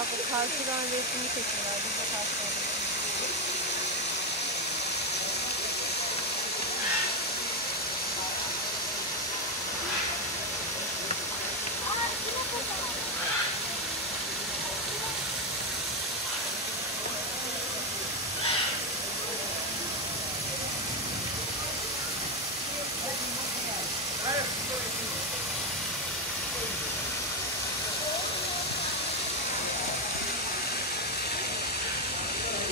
Bak o karşıdan resmini çekiyorlar. Biz de karşıdan.